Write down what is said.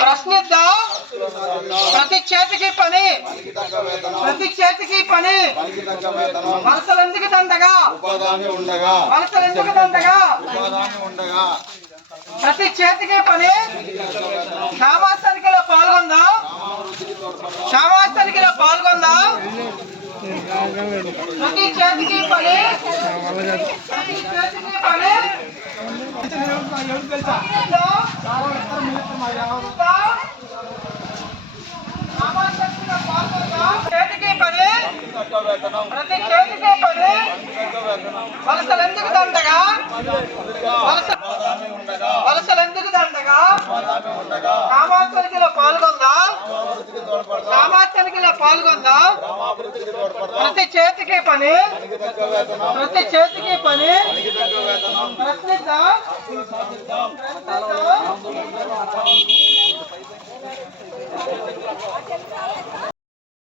ప్రశ్నిద్దాం ప్రతి చేతికి పని, ప్రతి చేతికి పని. వలసలెందుకు దండగా, వలసలెందుకు దండగా, ప్రతి చేతికి పని. క్షామాస్తనికిలో పాల్గొందాం, క్షామాస్తనికిలో పాల్గొందాం. ప్రతి చేతికి పని, ప్రతి చేతికి పని. చేతికి పని, ప్రతి చేతికి పని. వలసలెందుకు దండగా, వలసలెందుకు దండగా. సామాజికలో పాల్గొందాం, సామాజికలో పాల్గొందాం. ప్రతి చేతికి పని, ప్రతి చేతికి పని. ప్రశ్నిద్దాం, ప్రశ్నిద్దాం.